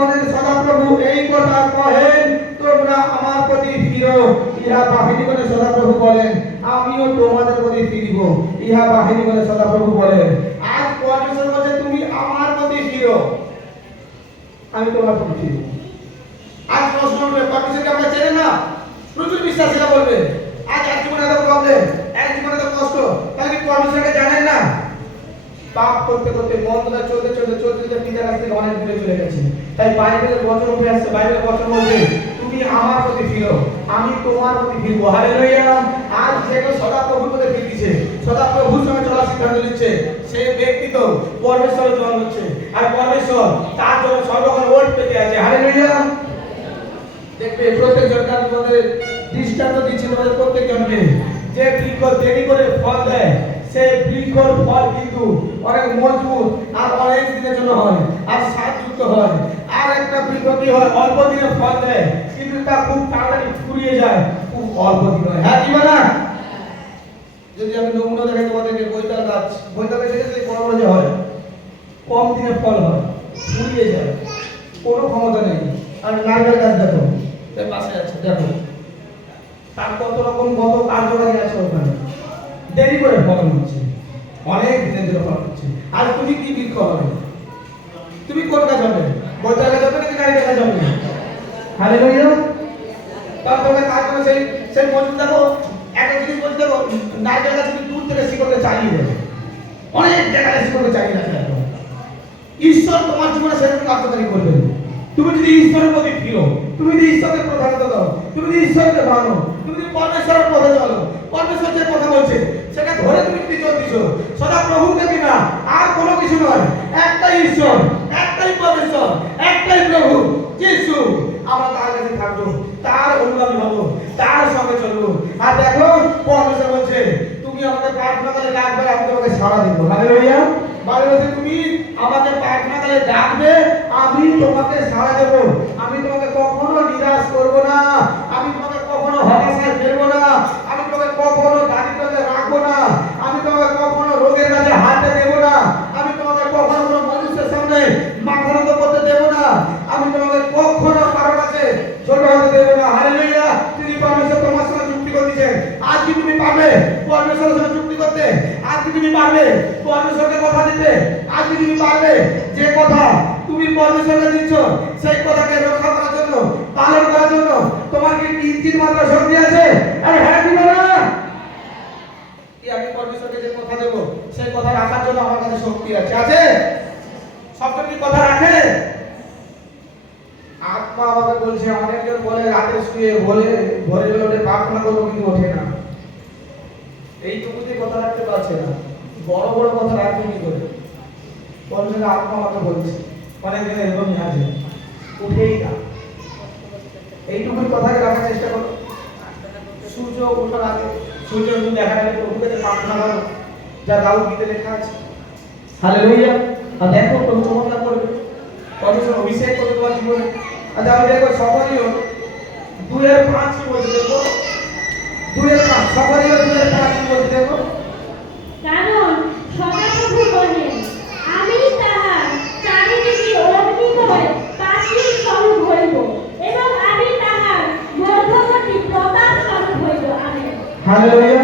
বাহিনীগণের সদাপ্রভু এই কথা কহেন, তোমরা আমার প্রতি ফিরো। ইহা বাহিনীগণের সদাপ্রভু বলেন, আমিও তোমাদের প্রতি ফিরিব। ইহা বাহিনীগণের সদাপ্রভু বলেন। আজ পরমেশ্বর বলছে তুমি আমার প্রতি ফিরো, আমি তোমার প্রতি ফিরব। আজ প্রশ্ন উঠবে, পরমেশ্বরকে আমরা চেনে না? প্রচুর বিশ্বাসীরা বলবে আজ এক জীবনে এত প্রবলেম, এক জীবনে এত কষ্ট, তাহলে কি পরমেশ্বরকে জানেন না? পাপ করতে করতে মন্দটা চলতে চলতে চলতে চলতে পিতার কাছ থেকে অনেক দূরে চলে গেছে। তাই বাইবেলের বচন উঠে আসছে, বাইবেলের বচন বলছে তুমি আমার প্রতি ফিরো, আমি তোমার প্রতি ফিরবো। হালেলুয়া। আজ যে কেউ সদাপ্রভুর প্রতি ফিরছে, সদাপ্রভুর সঙ্গে চলার সিদ্ধান্ত নিচ্ছে, সেই ব্যক্তি তো পরমেশ্বরের জন্য হচ্ছে, আর পরমেশ্বর তার জন্য সর্বক্ষণ ওট পেতে আছে। হালেলুয়া। দেখবে প্রত্যেকজনকে আমি তোমাদের দৃষ্টান্ত দিচ্ছি, তোমাদের প্রত্যেকজনকে, যে বৃক্ষ দেরি করে ফল দেয় সেই বৃক্ষর ফল কিন্তু অনেক মজবুত আর অনেক দিনের জন্য হয় আর স্বাদযুক্ত হয়। আর একটা বৃক্ষ কি হয়, অল্প দিনে ফল দেয় কিন্তু তা খুব তাড়াতাড়ি ফুরিয়ে যায়, খুব অল্প দিন হয়। হ্যাঁ কি বলা? যদি আমি নমুনা দেখাই তোমাদেরকে, বৈতাল গাছ, বৈতাল গাছ দেখেছি বড় বড় যে হয়, কম দিনে ফল হয়, ফুরিয়ে যায়, কোনো ক্ষমতা নেই। আর নারকেল গাছ দেখো, এর পাশে আছে, দেখো তার কত রকম কত কার্যকারী আছে, ওখানে দেরি করে ফল হচ্ছে, অনেক দিনের জন্য ফল হচ্ছে। আর তুমি কি বৃক্ষ হবে? তুমি কোন গাছ হবে? বৈতাল গাছ হবে নাকি নারকেল গাছ হবে? হালেলুয়া। তারপরে কাজ করে সেই সেই মজুদ দেখো, একটা জিনিস বলতে দেখো, নারকেল গাছ তুমি দূর থেকে শিকড়কে চালিয়ে দেবে, অনেক জায়গায় শিকড়কে চালিয়ে রাখবে। ঈশ্বর তোমার জীবনে সেরকম কার্যকারী করবে তুমি যদি ঈশ্বরের প্রতি ফিরো, তুমি যদি ঈশ্বরকে প্রধানত দাও, তুমি যদি ঈশ্বরকে মানো, তুমি যদি পরমেশ্বরের পথে চলো, পরমেশ্বর যে কথা বলছে সেটা ধরে তুমি যদি চলতেছ, সদা প্রভুকে বিনা আর কোনো কিছু নয়, একটাই ঈশ্বর, একটাই পরমেশ্বর, একটাই প্রভু যিশু। আমরা তার কাছে থাকবো, তার অনুগামী হবো, তার সঙ্গে চলবো। আর দেখো পরমেশ্বর বলছে তুমি আমাকে প্রার্থনা করে ডাকবে, আমি তোমাকে সাড়া দেব। হালেলুয়া। মানে বলছে তুমি আমাকে প্রার্থনা করে ডাকবে, আমি তোমাকে সাড়া দেব। আমি তোমাকে কখনো নিরাশ করব না, আমি তোমাকে কখনো হতাশায় ফেলবো না, আমি তোমাকে কখনো দারিদ্রতে রাখবো না, আমি তোমাকে কখনো রোগের কাছে হাতে দেব না, আমি তোমাকে কখনো কোনো মানুষের সামনে মাথা নত করতে দেব না, আমি তোমাকে কখনো কারোর কাছে ছোট হতে দেব না। হালেলুয়া। তিনি পরমেশ্বর তোমার সঙ্গে চুক্তি করে দিয়েছেন, আজ কি তুমি পারবে পরমেশ্বরের সঙ্গে চুক্তি করতে? আজ কি তুমি পারবে পরমেশ্বরকে কথা দিতে? আজ কি তুমি পারবে যে কথা তুমি পরমেশ্বরকে দিচ্ছ সেই কথাকে রক্ষা করার জন্য, পালন করার জন্য তোমার কি কিঞ্চিত মাত্র শক্তি আছে? আরে হ্যাঁ কি বলো না? কি আমি পরমেশ্বরকে যে কথা দেব সেই কথা রাখার জন্য আমার কাছে শক্তি আছে? আছে? সবটা কি কথা রাখে? আত্মা আমাকে বলছে, অনেকজন বলে রাতে শুয়ে বলে ভোরে উঠে প্রার্থনা করবো কিন্তু ওঠে না, এইটুকুতে কথা রাখতে পারছে না, বড় বড় কথা রাখবে কি করে? পরমেশ্বর আত্মা আমাকে বলছে অনেকদিন এরকমই আছে, উঠেই না। এইটুকুর কথাকে রাখার চেষ্টা করো। সূর্য ওঠার আগে, সূর্য দেখার আগে প্রভুকে প্রার্থনা করো, যা দাউদ গীতে লেখা আছে। হালেলুয়া। আর দেখো প্রভু চমৎকার করবে, পরমেশ্বর অভিষেক করবে তোমার জীবনে। আর তাহলে দেখো সকলীয় 2:5 কি বলছে, দেখো 2:5, সকলীয় 2:5 কি বলছে দেখো। কারণ সদাপ্রভু বলেন, আমি তাহার চারিদিকে অগ্নিময় প্রাচীর স্বরূপ হইব এবং আমি তাহার মধ্যবর্তী প্রতাপ স্বরূপ হইব। আমেন। হালেলুয়া।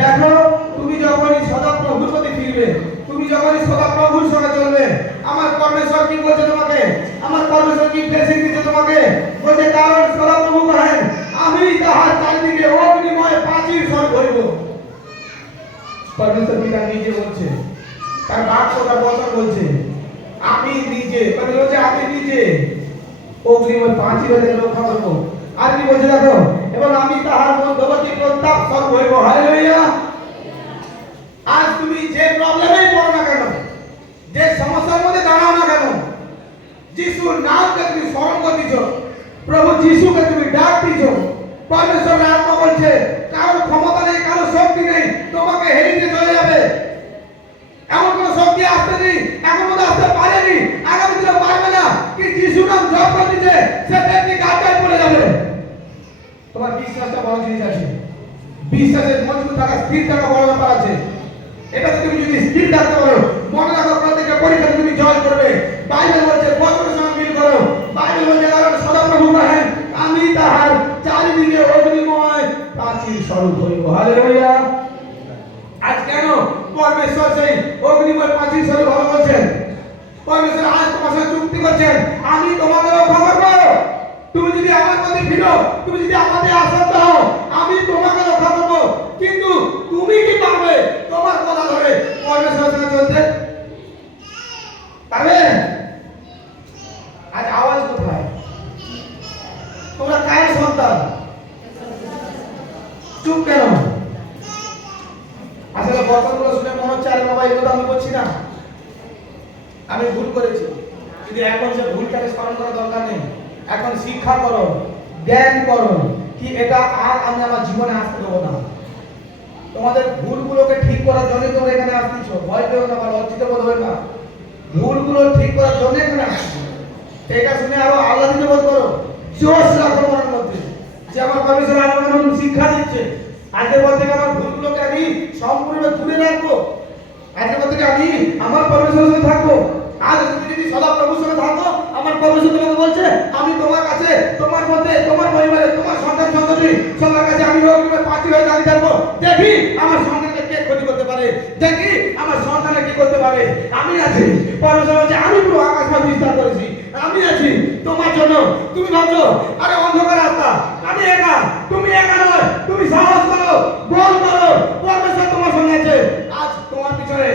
দেখো তুমি যখনই সদাপ্রভুর প্রতি ফিরবে, তুমি যখনই সদাপ্রভুর সঙ্গে চলবে, আমার পরমেশ্বর কি বলছে তোমাকে? আমার পরমেশ্বর কি ব্লেসিং দিচ্ছে তোমাকে? বলছে কারণ সদাপ্রভু কহেন, আমি তাহার চারিদিকে অগ্নিময় প্রাচীর স্বরূপ হইব। পরমেশ্বর পিতা নিজে বলছে, তার বাক্য তার বচন বলছে, আমি নিজে, মানে বলছে আমি নিজে অগ্নিময় প্রাচীর থেকে রক্ষা করবো। আর কি বলছে দেখো, এবং আমি তাহার মধ্যবর্তী প্রতাপ স্বরূপ হইব। হালেলুয়া। আজ তুমি যে প্রবলেমেই পড়ো না কেন, যে সমস্যার মধ্যে দাঁড়াও না কেন, যিশুর নামকে তুমি স্মরণ করতেছ, প্রভু যিশুকে তুমি ডাক দিছ, পরমেশ্বরের আত্মা বলছে কারোর ক্ষমতা নেই, কারোর শক্তি নেই তোমাকে হেরিয়ে চলে যাবে। এমন কোন শক্তি আসতে নেই, এখন মধ্যে আসতে পারেনি, আগামী দিনে পারবে না। কি যিশু নাম জপ করতেছে সে ব্যক্তি কাটায় পড়ে যাবে। তোমার বিশ্বাসটা বড় জিনিস আছে, বিশ্বাসের মজবুত থাকা, স্থির থাকা বড় ব্যাপার আছে। এটাতে তুমি যদি স্থির থাকতে পারো, মনে রাখো প্রত্যেকটা পরীক্ষাতে তুমি জয় করবে। বাইবেল বলছে বচনের সঙ্গে মিল করো, চুক্তি করছেন আমি তোমাকে রক্ষা করবো। তুমি যদি আমার প্রতি ফিরো, তুমি যদি আমাদের আসক্ত হও, আমি তোমাকে রক্ষা করবো। কিন্তু তুমি কি পারবে তোমার কথা ধরে পরমেশ্বরের সঙ্গে চলতে? পারবে? আজ আওয়াজ কোথায়? তোমরা কার সন্তান? চুপ কেন? আসলে কথাগুলো শুনে মনে হচ্ছে আরে বাবা এগুলো আমি করছি না, আমি ভুল করেছি। কিন্তু এখন সে ভুলটাকে স্মরণ করার দরকার নেই। এখন শিক্ষা করো, জ্ঞান করো কি এটা আর আমি আমার জীবনে আসতে দেবো না। তোমাদের ভুলগুলোকে ঠিক করার জন্যই তোমরা এখানে আসতেছো। ভয় পেও না বা লজ্জিত বোধ হবে না। ভুলগুলো ঠিক করার জন্য এখানে আসছো। এটা শুনে আরো আহ্লাদিত বোধ করো। জোশ রাখো মনের মধ্যে যে আমার পরমেশ্বর আমাকে নতুন শিক্ষা দিচ্ছে। আজকের পর থেকে আমার ভুলগুলোকে আমি সম্পূর্ণভাবে দূরে রাখবো। আজকের পর থেকে আমি আমার পরমেশ্বরের সঙ্গে থাকবো। আজ তুমি যদি সদা প্রভুর সঙ্গে থাকো, আমার পরমেশ্বর তোমাকে বলছে আমি তোমার কাছে, তোমার মধ্যে, তোমার পরিবারে, তোমার সন্তান সন্ততি সবার কাছে আমি রোগের পাঁচি হয়ে দাঁড়িয়ে থাকবো। দেখি আমার সন্তানকে কে ক্ষতি করতে পারে, দেখি আমার সন্তানকে কি করতে পারে। আমি আছি। পরমেশ্বর বলছে আমি পুরো আকাশ মাঠ বিস্তার করেছি, আমি আছি তোমার জন্য। তুমি ভাবছো আরে অন্ধকার রাস্তা, আমি একা, তুমি একা নয়। তুমি সাহস করো, বল করো, পরমেশ্বর তোমার সঙ্গে আছে। আজ তোমার পিছনে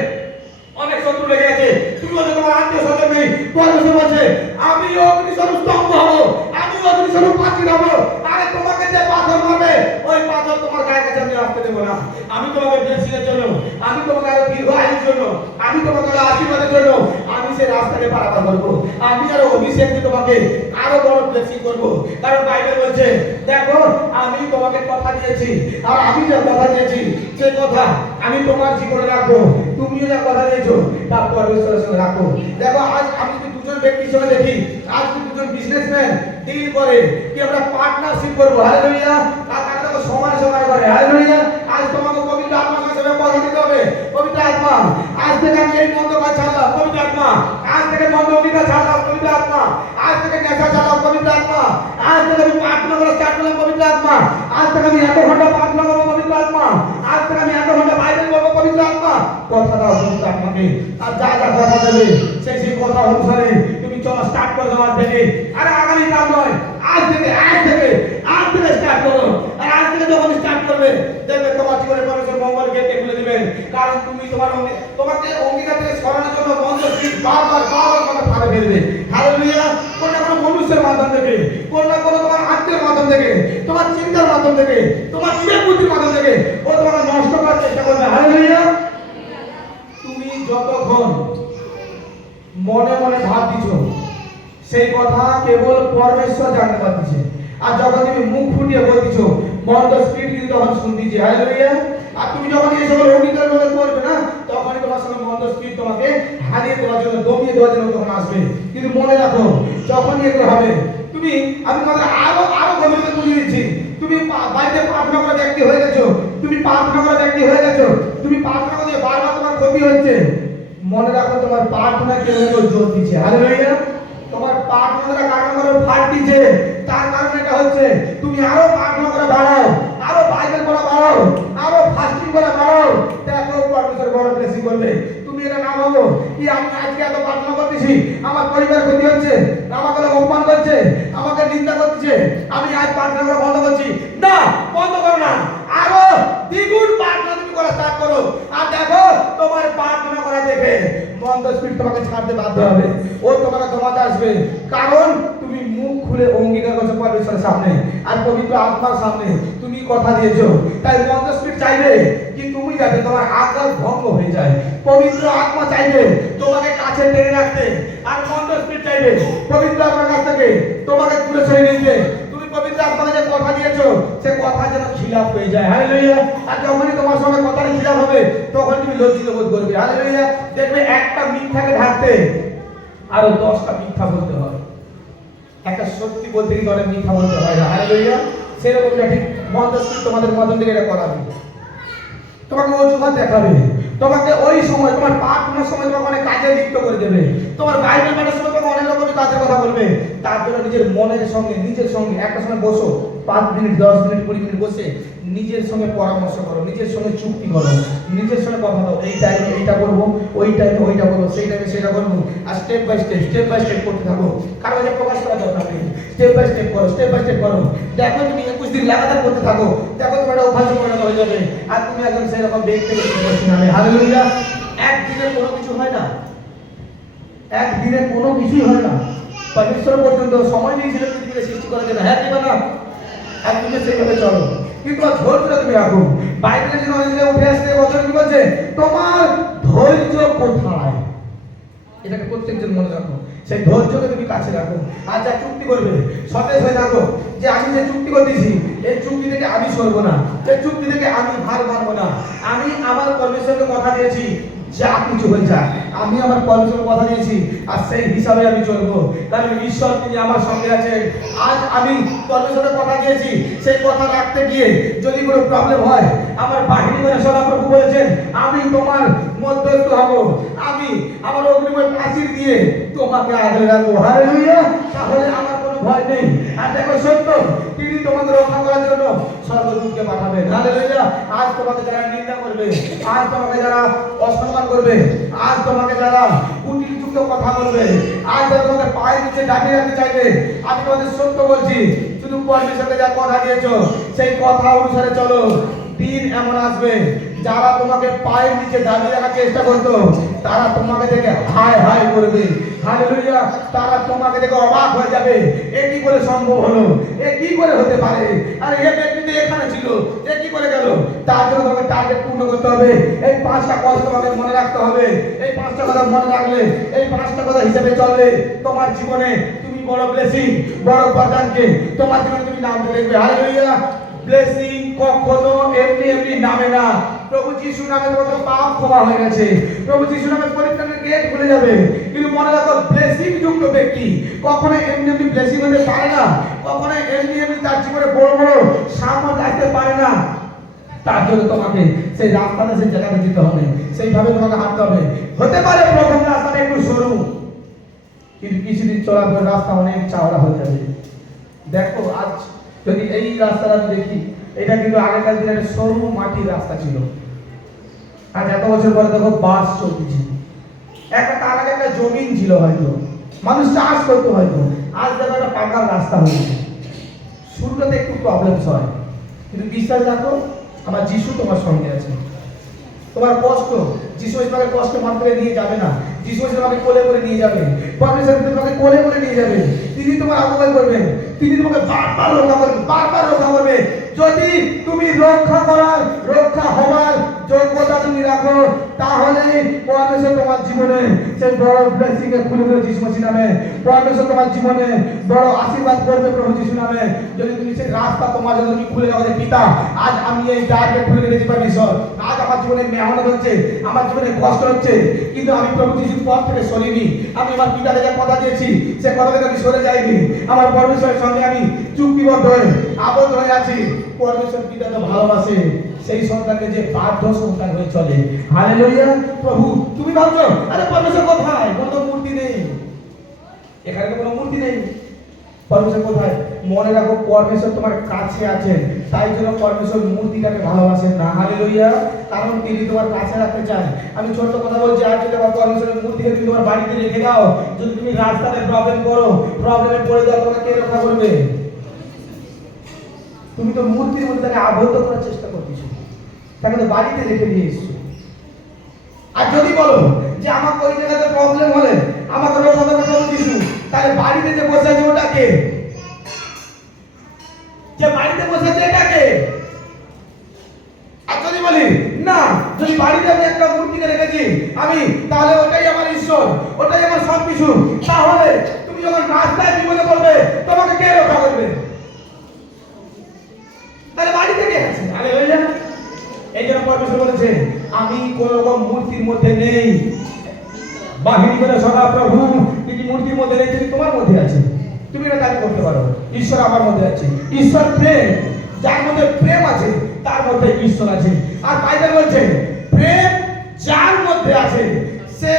অনেক শত্রু লেগে আছে, তুমি বলছো তোমার আত্মীয় স্বজন নেই। পরমেশ্বর বলছে আমি অগ্নিস্বরূপ স্তম্ভ হবো, আমি অগ্নিস্বরূপ প্রাচীর হবো। আরে তোমাকে যে পাথর মারবে ওই পাথর তোমার গায়ের কাছে আমি আসতে দেবো না। আমি তোমাকে ব্লেসিংয়ের জন্য, আমি তোমাকে আরো দীর্ঘ আয়ুর জন্য, আমি তোমাকে আরো আশীর্বাদের জন্য আমি সেই রাস্তাকে পারাপার করবো। আমি আরো অভিষেক দিয়ে তোমাকে আরো বড় ব্লেসিং করবো। কারণ বাইবেল বলছে দেখো আমি তোমাকে কথা দিয়েছি, আর আমি যা কথা দিয়েছি সে কথা আমি তোমার জীবনে রাখবো। তুমিও যা কথা দিয়েছো তা পরমেশ্বরের সঙ্গে রাখো। দেখো আজ আমি যদি দুজন ব্যক্তির সঙ্গে দেখি, আজ যদি দুজন বিজনেসম্যান ডিল করে কি আমরা পার্টনারশিপ করবো, হালেলুয়া। আর তারা দেখো সমান সমান করে, হালেলুয়া। আজ তোমাকে পবিত্র আত্মার সঙ্গে কথা দিতে হবে। পবিত্র আত্মা আজ থেকে আমি এই মন্দ কাজ ছাড়লাম, পবিত্র আত্মা আজ থেকে মন্দ অভিজ্ঞতা ছাড়লাম, পবিত্র আত্মা আজ থেকে নেশা ছাড়লাম, পবিত্র আত্মা আজ থেকে আমি প্রার্থনা করা স্টার্ট করলাম, পবিত্র আত্মা আজ থেকে আমি এত ঘন্টা প্রার্থনা করবো, পবিত্র আত্মা আজ থেকে আমি এত ঘন্টা বাইবেল পড়বো, পবিত্র আত্মা কথা দাও পবিত্র আত্মাকে। আর যা যা কথা দেবে সেই সেই কথা অনুসারে তুমি চলা স্টার্ট করে দাও আজ থেকে। আরে আগামী কাল নয়, আজ থেকে স্টার্ট করো। আর আজ থেকে যখন স্টার্ট করবে দেখবে তোমার জীবনে পরমেশ্বর মঙ্গল গেটে খুলে দিবেন। কারণ তুমি তোমাকে অঙ্গীকার থেকে সরানোর জন্য মন্দ স্পিড বারবার তোমাকে ফাঁদে ফেলবে, হালেলুয়া। কোন না কোনো মনুষ্যের মাধ্যম থেকে, কোন না কোনো তোমার আত্মীয়ের মাধ্যম থেকে, তোমার চিন্তার মাধ্যম থেকে, তোমার বিবেক বুদ্ধির মাধ্যম থেকে ও তোমাকে নষ্ট করার চেষ্টা করবে, হালেলুয়া। তুমি যতক্ষণ মনে মনে ভাব দিছো সেই কথা কেবল পরমেশ্বর জানতে পারতেছে। আর যখন তুমি মুখ ফুটিয়ে বলতেছো মন্দ স্পিড কিন্তু তখন শুনতেছে, হালেলুয়া। আর তুমি যখন এই সকল অঙ্গীকার করবে না তখনই তোমার সঙ্গে মন্দ স্পিড তোমাকে হারিয়ে দেওয়ার জন্য, দমিয়ে দেওয়ার জন্য তখন আসবে। কিন্তু মনে রাখো যখনই এগুলো হবে তুমি, আমি তোমাদের আরো গভীরতা বুঝিয়ে দিচ্ছি। তুমি বাড়িতে প্রার্থনা করা ব্যক্তি হয়ে গেছো, তুমি প্রার্থনা করা ব্যক্তি হয়ে গেছো, তুমি প্রার্থনা করতে বারবার তোমার ক্ষতি হচ্ছে, মনে রাখো তোমার প্রার্থনা কেউ জোর দিচ্ছে, হালেলুয়া। তোমার প্রার্থনাটা কারণ করে ফাট দিচ্ছে, তার কারণ এটা হচ্ছে তুমি আরো প্রার্থনা করে বাড়াও, আরো বাইবেল পড়া বাড়াও, আরো ফাস্টিং করে বাড়াও। দেখো পরমেশ্বর বড় ব্লেসিং করবে। তুমি এটা না ভাবো কি আমি আজকে এত প্রার্থনা করতেছি আমার পরিবার ক্ষতি হচ্ছে, আমাকে লোক অপমান করছে, আমাকে নিন্দা করছে, আমি আজ প্রার্থনা করা বন্ধ করছি। না, বন্ধ করো না, আরো দ্বিগুণ প্রার্থনা তুমি করা স্টার্ট করো। আর দেখো তোমার প্রার্থনা করা দেখে মন্দ স্পিরিট তোমাকে ছাড়তে বাধ্য হবে, ও তোমাকে দমাতে আসবে। কারণ তুমি মুখ খুলে অঙ্গীকার করছো পরমেশ্বরের সামনে আর পবিত্র আত্মার সামনে তুমি কথা দিয়েছো। তাই মন্দ স্পিরিট চাইবে কি তুমি যাতে তোমার আজ্ঞা ভঙ্গ হয়ে যায়। পবিত্র আত্মা চাইবে তোমাকে কাছে টেনে রাখতে, আর মন্দ স্পিরিট চাইবে পবিত্র আত্মার কাছ থেকে তোমাকে দূরে সরিয়ে নিতে। তুমি পবিত্র আত্মাকে যে কথা দিয়েছো সে কথা যেন খিলাফ হয়ে যায়, হালেলুয়া। আর যখনই তোমার সঙ্গে কথার খিলাফ হবে তখন তুমি লজ্জিত বোধ করবে, হালেলুয়া। দেখবে একটা মিথ্যাকে ঢাকতে আরো 10টা মিথ্যা বলতে হয়, একটা সত্যি বলতে গিয়ে অনেক মিথ্যা বলতে হয় না, হালেলুয়া। সেরকমটা ঠিক মন্দ স্পিরিট তোমাদের মাধ্যম থেকে এটা করাবে, তোমাকে অজুহাত দেখাবে, তোমাকে ওই সময় তোমার প্রার্থনার সময় তোমাকে অনেক কাজে লিপ্ত করে দেবে, তোমার বাইবেল পড়ার সময় তোমাকে অনেক রকমের কাজের কথা বলবে, তার জন্য নিজের মনের সঙ্গে একটা সময় বসো, 5 মিনিট 10 মিনিট 20 মিনিট বসে নিজের সঙ্গে পরামর্শ করো, নিজের সঙ্গে চুক্তি করো, নিজের সঙ্গে কথা দাও, এই টাইমে এইটা করবো, ওই টাইমে ওইটা করবো, সেই টাইমে সেটা করবো। আর স্টেপ বাই স্টেপ করতে থাকো। কারো কাছে প্রকাশ করা দরকার নেই। স্টেপ বাই স্টেপ করো। দেখো তুমি 21 দিন লাগাতার করতে থাকো, দেখো তোমার অভ্যাসে পরিণত হয়ে যাবে। আর তুমি একদম সেরকম ব্যক্তি নামে। হালেলুয়া। একদিনে কোনো কিছু হয় না, একদিনে কোনো কিছুই হয় না। পরমেশ্বর পর্যন্ত সময় দিয়েছিল পৃথিবীকে সৃষ্টি করার জন্য, হ্যাঁ কিংবা না? আর তুমি সেইভাবে চলো, কিন্তু আর ধৈর্যটা তুমি রাখো। বাইবেলে যেন অনেক উঠে আসতে বছর কি বলছে, তোমার ধৈর্য কোথায়? এটাকে প্রত্যেকজন মনে রাখো। সেই ধৈর্যকে তুমি কাছে রাখো। আর যা চুক্তি করবে সতেজ হয়ে থাকো, যে আমি যে চুক্তি করতেছি এই চুক্তি থেকে আমি সরবো না, এই চুক্তি থেকে আমি হার মানবো না। আমি আমার পরমেশ্বরকে কথা দিয়েছি, যা কিছু হয়ে যায় আমি আমার পরমেশ্বরকে কথা দিয়েছি, আর সেই হিসাবে আমি চলবো। কারণ ঈশ্বর তিনি আমার সঙ্গে আছেন। আজ আমি পরমেশ্বরের কথা দিয়েছি, সেই কথা রাখতে গিয়ে যদি কোনো প্রবলেম হয়, আমার বাহিনী করে সদাপ্রভু বলেছেন আমি তোমার মধ্যস্থ হব, আমি আমার অগ্নিময় প্রাচীর দিয়ে তোমাকে আগলে রাখবো। হালেলুয়া। তাহলে আমার কোনো ভয় নেই। আর দেখো সত্য, তিনি তোমাকে রক্ষা করার জন্য স্বর্গদূতকে পাঠাবেন। হালেলুয়া। আজ তোমাকে যারা নিন্দা করবে, আজ তোমাকে যারা অসম্মান করবে, আজ তোমাকে যারা কুটিলযুক্ত কথা বলবে, আজ যারা তোমাকে পায়ের নিচে দাঁড়িয়ে রাখতে চাইবে, আমি তোমাদের সত্য বলছি, শুধু পরমেশ্বরকে যা কথা দিয়েছো সেই কথা অনুসারে চলো। দিন এমন আসবে যারা তোমাকে পায়ের নিচে দাঁড়িয়ে রাখার চেষ্টা করতো, তারা তোমাকে দেখে হায় হায় করবে। হালেলুয়া। তারা তোমাকে দেখে অবাক হয়ে যাবে, এ কি করে সম্ভব হলো, এ কি করে হতে পারে, আর এ ব্যক্তি তো এখানে ছিল, এ কি করে গেল? তার জন্য তোমাকে টার্গেট পূর্ণ করতে হবে। এই 5টা কথা তোমাকে মনে রাখতে হবে। এই 5টা কথা মনে রাখলে, এই 5টা কথা হিসেবে চললে তোমার জীবনে তুমি বড় ব্লেসিং, বড় বরদানকে তোমার জীবনে তুমি নামতে দেখবে। হালেলুয়া। ব্লেসিং কখনো এমনি এমনি নামে না। প্রভু যিশু নামে তোমাদের পাপ ক্ষমা হয়ে গেছে, প্রভু যিশু নামে পরিত্রাণের গেট খুলে যাবে। কিন্তু মনে রাখো, ব্লেসিং যুক্ত ব্যক্তি কখনো এমনি এমনি ব্লেসিং হতে পারে না, কখনো এমনি এমনি তার জীবনে বড় বড় সামর্থ্য আসতে পারে না। তার জন্য তোমাকে সেই রাস্তাটা, সেই জায়গাতে যেতে হবে, সেইভাবে তোমাকে হাঁটতে হবে। হতে পারে প্রথম রাস্তাটা একটু সরু, কিন্তু কিছুদিন চলার পর রাস্তা অনেক চওড়া হয়ে যাবে। দেখো আজ যদি এই রাস্তাটা আমি দেখি, এটা কিন্তু আগেকার দিনে একটা সরু মাটির রাস্তা ছিল। আজ এত বছর পরে দেখো বাস চলছে। একটা তার আগে একটা জমিন ছিল, হয়তো মানুষ চাষ করতো, হয়তো আজ দেখো একটা পাকার রাস্তা হয়েছে। শুরুটাতে একটু প্রবলেম হয়, কিন্তু বিশ্বাস রাখো আমার যিশু তোমার সঙ্গে আছে। তোমার কষ্ট যিশু তোমাকে কষ্ট মাত্রায় নিয়ে যাবে না, যিশু তোমাকে কোলে করে নিয়ে যাবে, পরমেশ্বর তোমাকে কোলে করে নিয়ে যাবে। তিনি তোমার আগুয়াই করবেন, তিনি তোমাকে বারবার রক্ষা করবে। যদি তুমি রক্ষা হওয়ার যোগ্যতা তুমি রাখো, তাহলে পরমেশ্বর তোমার জীবনে সেই বড় ব্লেসিং এ খুলে দেবে যিশু মসিহ নামে। পরমেশ্বর তোমার জীবনে বড় আশীর্বাদ করবে প্রভু যিশু নামে। যদি তুমি সেই রাস্তা তোমার জন্য তুমি খুলে রাখো, পিতা আজ আমি এই দ্বারকে খুলে রেখেছি পরমেশ্বর, আজ আমার জীবনে মেহনত হচ্ছে, আমার জীবনে কষ্ট হচ্ছে, কিন্তু আমি প্রভু যিশুর পথ থেকে সরিনি। আমি আমার পিতাকে যা কথা দিয়েছি সে কথা থেকে আমি সরে যাইনি। আমার পরমেশ্বরের সঙ্গে আমি চুক্তিবদ্ধ হয়ে আবদ্ধ হয়ে আছি। পরমেশ্বর পিতা তো ভালোবাসে সেই সন্তানকে যে বাধ্য সন্তান হয়ে চলে। হালেলুয়া। প্রভু তুমি ভাবছো আরে পরমেশ্বর কোথায়, কোনো মূর্তি নেই, এখানে তো কোনো মূর্তি নেই। পরমেশ্বর কোথায়? মনে রাখো পরমেশ্বর তোমার কাছে আছেন, তাই জন্য পরমেশ্বর মূর্তিটাকে ভালোবাসেন না। হালেলুয়া। কারণ তিনি তোমার কাছে রাখতে চান। আমি ছোট্ট কথা বলছি, আর যদি আমার পরমেশ্বরের মূর্তিকে তুমি তোমার বাড়িতে রেখে দাও, যদি তুমি রাস্তাতে প্রবলেমে পড়ে যাও, তোমাকে কে রক্ষা করবে? তুমি তো মূর্তির মধ্যে তাকে আবদ্ধ করার চেষ্টা করতেছো, তাকে তো বাড়িতে রেখে দিয়ে এসছো। আর যদি বলো যে আমার ওই জায়গাতে প্রবলেম হলে আমাকে রক্ষা করবে প্রভু যিশু, তাহলে বাড়িতে যে বসে আছে ওটাকে, যে বাড়িতে বসেছে এটাকে। আর যদি বলি না, যদি বাড়িতে আমি একটা মূর্তিকে রেখেছি আমি, তাহলে ওটাই আমার ঈশ্বর, ওটাই আমার সবকিছু, তাহলে তুমি যখন রাস্তায় বিপদে পড়বে তোমাকে কে রক্ষা করবে? তাহলে বাড়িতে কে আছে? হালেলুয়া। এই জন্য পরমেশ্বর বলেছে আমি কোন রকম মূর্তির মধ্যে নেই। বাহিনী করে সদা প্রভু তিনি মূর্তির মধ্যে নেই, তিনি তোমার মধ্যে আছে। তুমি এটা কাজ করতে পারো। ঈশ্বর আমার মধ্যে আছে। ঈশ্বর প্রেম, যার মধ্যে প্রেম আছে তার মধ্যে ঈশ্বর আছে। আর বাইবেল বলছে প্রেম যার মধ্যে আছে সে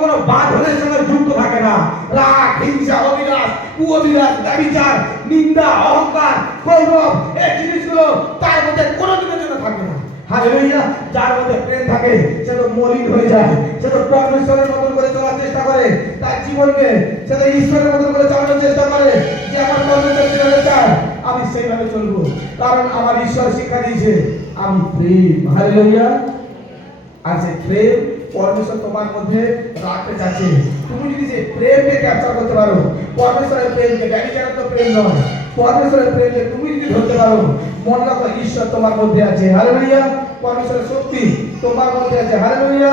কোনো বাঁধনের সঙ্গে যুক্ত থাকে না। রাগ, হিংসা, অভিলাষ, কুঅভিলাষ, ব্যভিচার, নিন্দা, অহংকার, গৌরব, এই জিনিসগুলো তার মধ্যে কোনো দিনের জন্য থাকে না। হালেলুয়া। যার মধ্যে প্রেম থাকে সে তো মলিন হয়ে যায়, সে তো পরমেশ্বরের মতন করে চলার চেষ্টা করে, তার জীবনকে সে তো ঈশ্বরের মতন করে চালানোর চেষ্টা করে, যে আমার পরমেশ্বর কিভাবে চায় আমি সেইভাবে চলবো, কারণ আমার ঈশ্বর শিক্ষা দিয়েছে আমি প্রেম। হালেলুয়া। আর সেই প্রেম পরমেশ্বর তোমার মধ্যে রাখতে চাচ্ছে। তুমি যদি সেই প্রেমকে ক্যাপচার করতে পারো, পরমেশ্বরের প্রেমকে, ব্যভিচারের তো প্রেম নয়, পরমেশ্বরের প্রেমকে তুমি যদি ধরতে পারো, মনে রাখো ঈশ্বর তোমার মধ্যে আছে। হালেলুয়া। পরমেশ্বরের শক্তি তোমার মধ্যে আছে। হালেলুয়া।